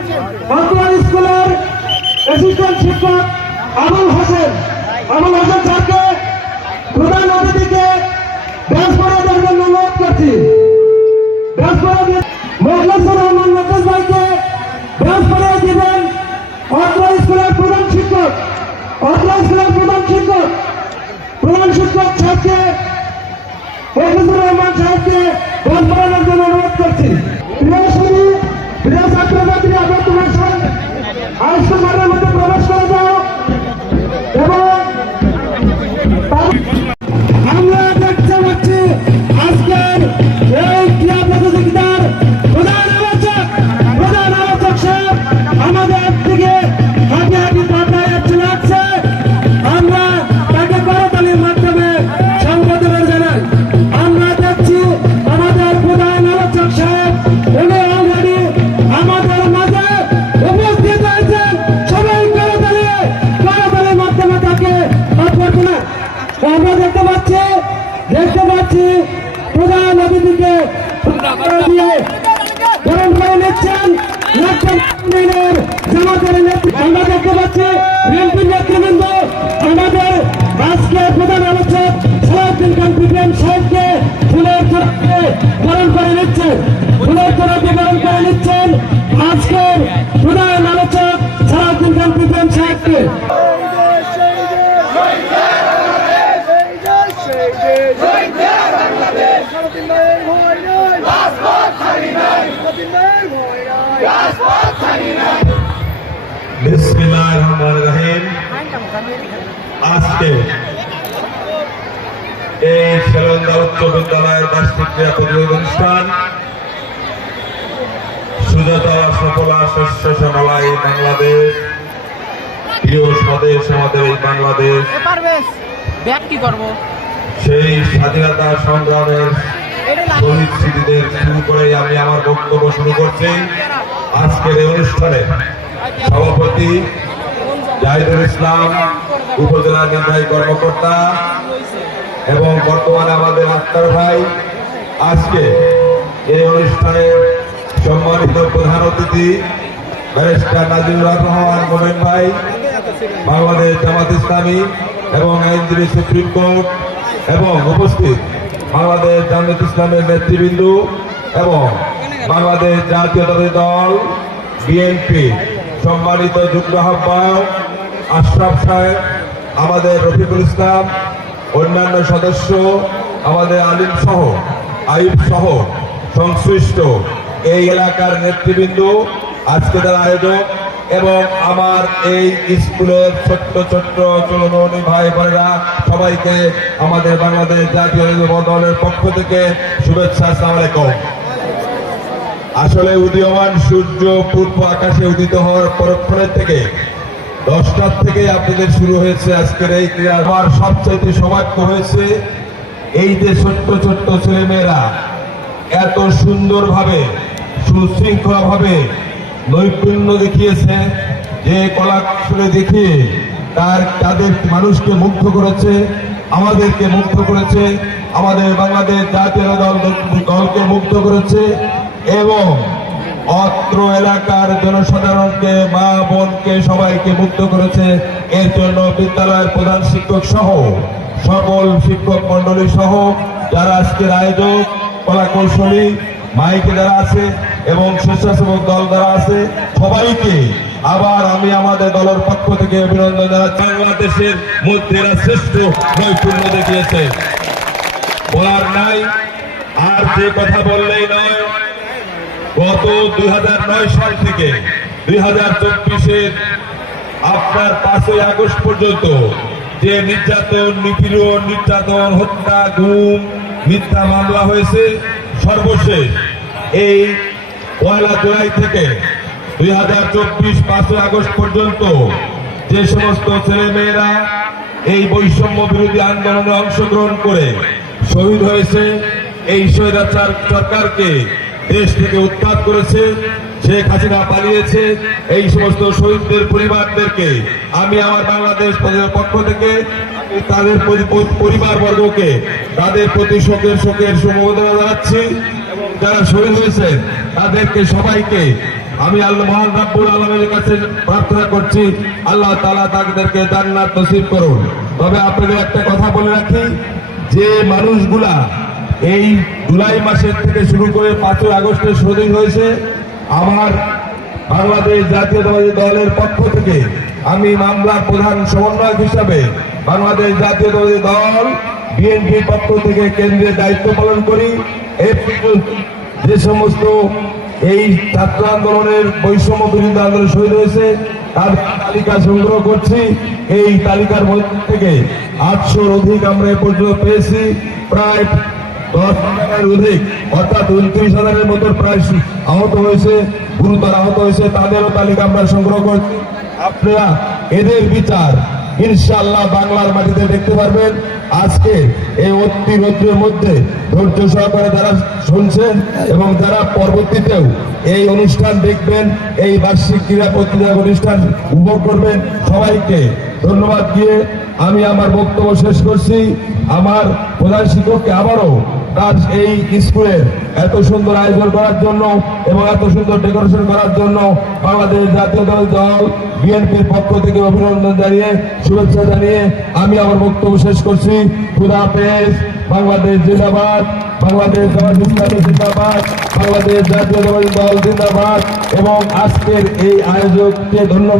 বর্তমান স্কুলের অ্যাসিস্ট্যান্ট শিক্ষক আবুল হোসেন স্যারকে প্রধান অতিথিকে ব্যাস পড়িয়ে দেওয়ার জন্য অনুরোধ করছি। ব্যাস পড়িয়ে দিয়ে মোখলেসুর রহমান নকেশ ভাইকে ব্যাস পড়িয়ে দিবেন অত্র স্কুলের প্রধান শিক্ষক সাহেবকে মোখলেসুর রহমান সাহেবকে ব্যাস পড়ানোর জন্য অনুরোধ করছি। প্রিয় ছাত্রছাত্রী, আমরা তোমার সঙ্গে আনুষ্ঠানের মধ্যে প্রবেশ করে যাও এবং আমরা দেখতে পাচ্ছি আজকের এই ক্রীড়া প্রতিযোগিতার প্রধান আলোচক সাহেব আমাদের দিকে হাঁটি হাঁটি পর্দায় চলে আসছে। আমরা তাকে করতালির মাধ্যমে সম্বোধন জানাই। আমরা দেখছি আমাদের প্রধান আলোচক সাহেব উনি অলরেডি আমাদের মাঝে উপস্থিত হয়েছেন। সবাই করতালির মাধ্যমে তাকে অভ্যর্থনা আমরা দেখতে পাচ্ছি প্রধান অতিথিকে গ্রহণ করে নিচ্ছেন জামাতের নেতৃত্ব। আমরা দেখতে পাচ্ছি বিএনপির নেতৃবৃন্দ আমাদের আজকে প্রধান আলোচক সালাউদ্দিন খান পিপিএম সাহেবকে ফুলের তোড়াকে গ্রহণ করে নিচ্ছেন আজকের প্রধান আলোচক সালাউদ্দিন খান পিপিএম সাহেবকে। বিসমিল্লাহিররহমানিররহিম। আজকে এই সেলন্দা উচ্চ বিদ্যালয়ের বার্ষিক ক্রীড়া প্রতিযোগিতা অনুষ্ঠান সুজাতা সফলা শস্য শ্যামলাই বাংলাদেশ, প্রিয় স্বদেশ আমাদের এই বাংলাদেশ, সেই স্বাধীনতা সংগ্রামের শহীদ স্মৃতিদের শুরু করে আমি আমার বক্তব্য শুরু করছি। আজকের এই অনুষ্ঠানে সভাপতি জাহিদুল ইসলাম, উপজেলা নির্বাহী কর্মকর্তা এবং বর্তমানে আমাদের আক্তার ভাই, আজকে এই অনুষ্ঠানের সম্মানিত প্রধান অতিথি ব্যারিস্টার নাজিমুর রহমান মোমেন ভাই, বাংলাদেশ জামাত ইসলামী এবং আইনজীবী সুপ্রিম কোর্ট এবং উপস্থিত বাংলাদেশ জামাত ইসলামের নেতৃবৃন্দ এবং বাংলাদেশ জাতীয়তাবাদী দল বিএনপি সম্মানিত যুগ্ম আহ্বায়ক আশরাফ সাহেব, আমাদের রফিকুল ইসলাম, অন্যান্য সদস্য, আমাদের আলিম সহ আইব সহ সংশ্লিষ্ট এই এলাকার নেতৃবৃন্দ, আজকে যারা আয়োজক এবং আমার এই স্কুলের ছোট্ট চলনী ভাই বোনেরা, সবাইকে আমাদের বাংলাদেশ জাতীয় দলের পক্ষ থেকে শুভেচ্ছা। আসসালামু আলাইকুম। আসলে উদীয়মান সূর্য পূর্ব আকাশে উদিত হওয়ার পরক্ষণের থেকে 10টার থেকে আপনাদের শুরু হয়েছে আজকের এই ক্রীড়া। আমার সবচেয়ে সৌভাগ্য হয়েছে এই যে ছোট্ট ছেলেমেয়েরা এত সুন্দরভাবে সুশৃঙ্খলাভাবে নৈপুণ্য দেখিয়েছে, যে কলা কৌশলে দেখিয়ে তাদের মানুষকে মুগ্ধ করেছে, আমাদেরকে মুগ্ধ করেছে, আমাদের বাংলাদেশ জাতীয় দলকে মুগ্ধ করেছে এবং অত্র এলাকার জনসাধারণকে, মা বোনকে, সবাইকে মুগ্ধ করেছে। এর জন্য বিদ্যালয়ের প্রধান শিক্ষক সহ সকল শিক্ষক মন্ডলী সহ যারা আজকের আয়োজক, কলা কৌশলী, মাইকে যারা আছে এবং স্বেচ্ছাসেবক দল যারা আছে, সবাইকে আবার আমি আমাদের দলের পক্ষ থেকে অভিনন্দন জানাচ্ছি। বাংলাদেশের মধ্যে শ্রেষ্ঠ নৈপুণ্য দেখিয়েছে, বলার নাই। আর যে কথা বললেই নয়, গত 2009 সাল থেকে 2024-এর আপনার 5ই আগস্ট পর্যন্ত যে নির্যাতন, হত্যা, গুম, মিথ্যা মামলা হয়েছে, সর্বশেষ এই 1 জুলাই থেকে 2024 5ই আগস্ট পর্যন্ত যে সমস্ত ছেলেমেয়েরা এই বৈষম্য বিরোধী আন্দোলনে অংশগ্রহণ করে শহীদ হয়েছে, এই স্বৈরাচার সরকারকে দেশ থেকে উৎখাত করেছে, শেখ হাসিনা পালিয়েছে, এই সমস্ত শহীদদের পরিবারদেরকে আমি আমার বাংলাদেশ পক্ষ থেকে তাদের পরিবারবর্গকে তাদের প্রতি শোকের সমবেদনা জানাচ্ছি এবং যারা শহীদ হয়েছে তাদেরকে সবাইকে আমি আল্লাহ মহান রাব্বুল আলামিনের কাছে প্রার্থনা করছি আল্লাহ তাআলা তাদেরকে জান্নাত নসিব করুন। তবে আপনাদের একটা কথা বলে রাখি, যে মানুষগুলা এই জুলাই মাসের থেকে শুরু করে 5ই আগস্টে শহীদ হয়েছে, আমার বাংলাদেশ জাতীয়তাবাদী দলের পক্ষ থেকে আমি মামলার প্রধান সমন্বয়ক হিসাবে বাংলাদেশ জাতীয়তাবাদী দল বিএনপির পক্ষ থেকে কেন্দ্রের দায়িত্ব পালন করি। এই যে সমস্ত এই ছাত্র আন্দোলনের বৈষম্য বিরোধী আন্দোলন শহীদ হয়েছে তার তালিকা সংগ্রহ করছি। এই তালিকার মধ্যে থেকে 800-র অধিক আমরা এ পর্যন্ত পেয়েছি, প্রায় 10,000-এর অধিক অর্থাৎ 29,000-এর মতো প্রায় আহত হয়েছে, গুরুতর আহত হয়েছে, তাদেরও তালিকা আমরা সংগ্রহ করছি। আপনারা এদের বিচার ইনশাআল্লাহ বাংলার মাটিতে দেখতে পারবেন। আজকে এই অতি রৌদ্রের মধ্যে ধৈর্য সহকারে যারা শুনছেন এবং যারা পরবর্তীতেও এই অনুষ্ঠান দেখবেন, এই বার্ষিক ক্রীড়া প্রতিযোগিতা অনুষ্ঠান উপভোগ করবেন, সবাইকে ধন্যবাদ দিয়ে আমি আমার বক্তব্য শেষ করছি। আমার প্রধান শিক্ষককে আবারও তার এই স্কুলের এত সুন্দর আয়োজন করার জন্য এবং এত সুন্দর ডেকোরেশন করার জন্য বাংলাদেশ জাতীয়তাবাদী দল বিএনপির পক্ষ থেকে অভিনন্দন জানিয়ে শুভেচ্ছা জানিয়ে আমি আমার বক্তব্য শেষ করছি। খুদা হাফেজ। বাংলাদেশ জিন্দাবাদ, বাংলাদেশ জামাত ইসলামী জিন্দাবাদ, বাংলাদেশ জাতীয়তাবাদী দল জিন্দাবাদ এবং আজকের এই আয়োজককে ধন্যবাদ।